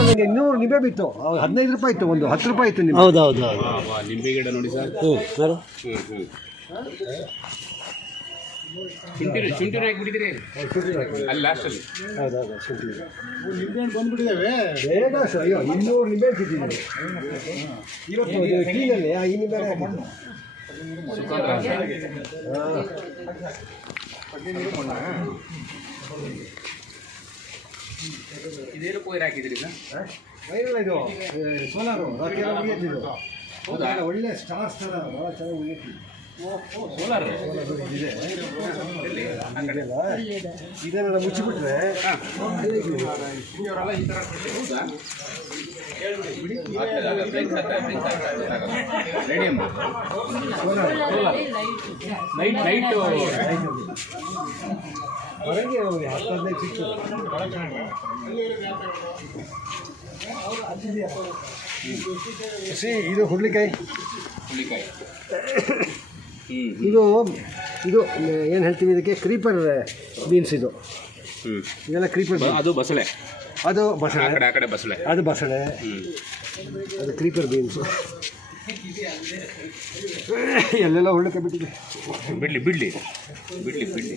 ನನಗೆ ಇನ್ನೂರು ನಿಂಬೆ ಬಿತ್ತು. ಹದಿನೈದು ರೂಪಾಯಿ ಇತ್ತು ಒಂದು ಹತ್ತು ರೂಪಾಯಿ ಇತ್ತು ನಿಂಬೆ ಹೌದು. ಹೌದು ಹೌದು ನಿಂಬೆ ಗಿಡ ನೋಡಿ ಸರ್. ಹ್ಞೂ ಸರ್ ಶುಂಠಿ ಶುಂಠಿ ಹಾಕ್ಬಿಟ್ಟಿದ್ದೀರಿ ಅಲ್ಲಿ ಲಾಸ್ಟಲ್ಲಿ ಹೌದೌದು ಶುಂಠಿ ಬೇಗ ಸರ್ ಅಯ್ಯೋ ಇನ್ನೂರು ನಿಂಬೆ ಬಿಟ್ಟಿದ್ದೀನಿ ಇವತ್ತು ಆ ಈ ನಿಂಬೆ. ಹಾಂ. ಇದೇನು ಪೋಯರ್ ಹಾಕಿದ್ರಿ ಸರ್ ವೈರಲ್ ಇದು ಸೋಲಾರು ಹೌದಾ? ಒಳ್ಳೆ ಸ್ಟಾರ್ಸ್ ಥರ ಭಾಳ ಚೆನ್ನಾಗಿ ಉಳಿಯುತ್ತೆ ಇದನ್ನೆಲ್ಲ ಮುಚ್ಚಿಬಿಟ್ರೆ ನೈಟ್ ಹೊರಗೆ ಹೋಗಿ ಹತ್ತು ಹದಿನೈದು ಸಿಕ್ತದೆ ಸಿ ಇದು ಹುರ್ಲಿಕಾಯಿ ಹುಳ್ಳಿಕಾಯಿ ಹ್ಞೂ ಇದು ಇದು ಏನು ಹೇಳ್ತೀವಿ ಇದಕ್ಕೆ? ಕ್ರೀಪರ್ ಬೀನ್ಸ್ ಇದು. ಇದೆಲ್ಲ ಕ್ರೀಪರ್ ಅದು ಬಸಳೆ. ಅದು ಆ ಬಸಳೆ. ಕಡೆ ಆ ಕಡೆ ಬಸಳೆ. ಅದು ಬಸಳೆ. ಅದು ಕ್ರೀಪರ್ ಬೀನ್ಸು ಎಲ್ಲೆಲ್ಲ ಹುಳ್ಳಿಕಾಯಿ ಬಿಟ್ಟಿದೆ ಬಿಡ್ಲಿ ಬಿಡ್ಲಿ. ಬಿಡ್ಲಿ ಬಿಡ್ಲಿ.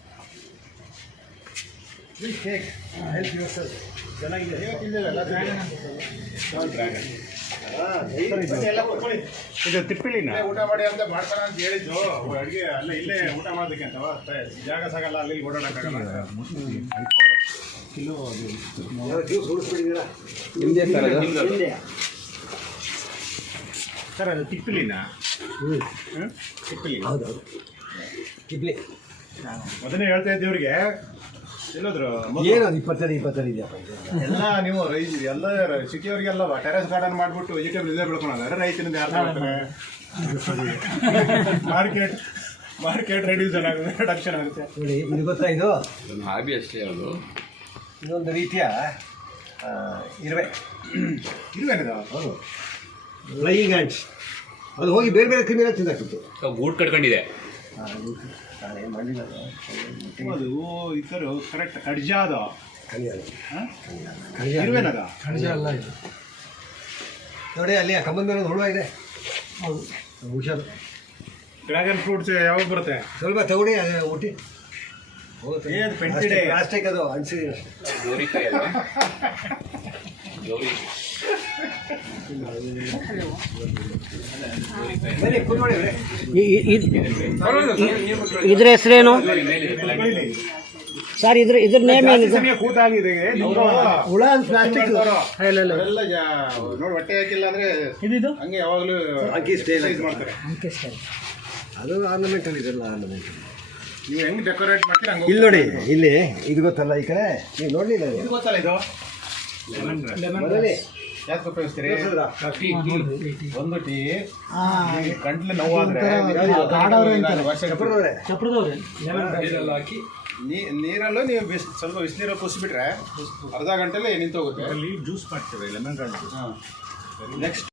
Please take help yourself ಚೆನ್ನಾಗಿದೆ ಇದು ತಿಪ್ಪಿಳಿನ ಊಟ ಮಾಡಿ ಅಂತ ಮಾಡ್ತಾರ ಅಂತ ಹೇಳಿದ್ದು. ಅಡುಗೆ ಅಲ್ಲ ಇಲ್ಲೇ ಊಟ ಮಾಡೋದಕ್ಕೆ ಅಂತ. ಜಾಗ ಸಾಗಲ್ಲ ಅಲ್ಲಿ ಓಡಾಡಕ್ಕಾಗಲ್ಲ ಜ್ಯೂಸ್ ಉಳಿಸ್ಬಿಟ್ಟಿದ್ದೀರಾ ನಿಮ್ದೇ ಸರ್ ಅದು. ತಿಪ್ಪಿಲಿನ? ತಿಪ್ಪಿಲಿ ಹೌದು ಕಿಡ್ಲಿ ಮೊದಲೇ ಹೇಳ್ತಾ ಇದ್ದೀವ್ರಿಗೆ ಎಲ್ಲೋದ್ರು ಇಪ್ಪತ್ತೈದು ಏನು ಅದು ಇಪ್ಪತ್ತೆರಡು ಇಪ್ಪತ್ತೆರಡು ಇದೆಯಪ್ಪ ಇದು? ಎಲ್ಲ ನೀವು ರೈಸ್ ಎಲ್ಲ ಸಿಟಿಯವರಿಗೆಲ್ಲ ಟೆರೆಸ್ ಗಾರ್ಡನ್ ಮಾಡ್ಬಿಟ್ಟು ವೆಜಿಟೇಬಲ್ ಇಲ್ಲೇ ಬೆಳ್ಕೊಳಲ್ಲ ರೈತನಿಂದ ಯಾರು ಮಾಡ್ತಾರೆ? ಮಾರ್ಕೆಟ್ ಮಾರ್ಕೆಟ್ ರೆಡ್ಯೂಸನ್ ಆಗುತ್ತೆ ರಿಡಕ್ಷನ್ ಆಗುತ್ತೆ. ನೋಡಿ ಇದು ಗೊತ್ತಾ ಇದು? ಹಾಬಿ ಅಷ್ಟೇ ಅದು ಇದೊಂದು ರೀತಿಯ ಇರುವೆ. ಇರುವೆನಿದ ಹೌದು. ಫ್ಲೈಯಿಂಗ್ ಅದು ಹೋಗಿ ಬೇರೆ ಬೇರೆ ಕ್ರಿಮಿನಲ್ ತಿಂದಾಕಿತ್ತು ಬೂಟ್ ಕಟ್ಕೊಂಡಿದೆ. ಅದು ಥರ ಕರೆಕ್ಟ್ ಕಡ್ಜ ಅದು ಕಣಿಯಲ್ಲ ಕಣಜ ಅಲ್ಲ ಇದು. ನೋಡಿ ಅಲ್ಲಿ ಆ ಕಂಬದ ಮೇಲೆ ಹುಳುವ ಹುಳ ಇದೆ. ಹೌದು. ಹುಷಾರು. ಡ್ರ್ಯಾಗನ್ ಫ್ರೂಟ್ಸ್ ಯಾವಾಗ ಬರುತ್ತೆ? ಸ್ವಲ್ಪ ತಗೊಳ್ಳಿ ಅದೇ ಊಟಿ. ಏನ್ ಪೆಂಟಿಡೆ? ಪ್ಲಾಸ್ಟಿಕ್ ಅದು ಅನ್ಸಿ ಗೌರಿಕಾಯಿ ಅಲ್ಲ ಗೌರಿ. ಇದ್ರ ಹೆಸರೇನು? ಸರ್ ಇದ್ರ ಇದ್ರ ನೇಮ್ ಏನಿದೆ? ಸಮಯ ಕೂತಾಗಿದೆ. ಹುಳ ಪ್ಲಾಸ್ಟಿಕ್ ನೋಡಿ ಹೊಟ್ಟೆ ಹಾಕಿಲ್ಲ ಅಂದ್ರೆ ಇದಿದು? ಹಂಗೆ ಯಾವಾಗಲೂ ಅಂಕಿ ಸ್ಟೈಲ್ ಮಾಡ್ತಾರೆ. ಅದು ಆರ್ನಮೆಂಟಲ್ ಇದೆಲ್ಲ ಆರ್ನಮೆಂಟ್ ನೀವು ಹೆಂಗ್ ಡೆಕೋರೇಟ್ ಮಾಡ್ತೀರಾ? ಹಂಗೆ ಇಲ್ಲಿ ನೋಡಿ ಇಲ್ಲಿ. ಇದು ಗೊತ್ತಲ್ಲ ಈ ಕಡೆ? ನೀವು ನೋಡ್ಲಿಲ್ಲ ಇದು? ಇದು ಗೊತ್ತಲ್ಲ ಇದು? ಯಾಕೆ ಉಪಯೋಗಿಸ್ತೀರಿ? ಒಂದು ಟೀ. ಗಂಟ್ಲು ನೋವಾದ್ರೆ. ನೀ- ನೀರಲ್ಲೂ ನೀವು ಬಿಸ್ ಸ್ವಲ್ಪ ಬಿಸಿನೀರಲ್ಲಿ ಕುಸಿಬಿಟ್ರೆ ಅರ್ಧ ಗಂಟೆಲ್ಲ ನಿಂತೋಗುತ್ತೆ. ಅಲ್ಲಿ ಜ್ಯೂಸ್ ಮಾಡ್ತೇವೆ ಲೆಮನ್ ನೆಕ್ಸ್ಟ್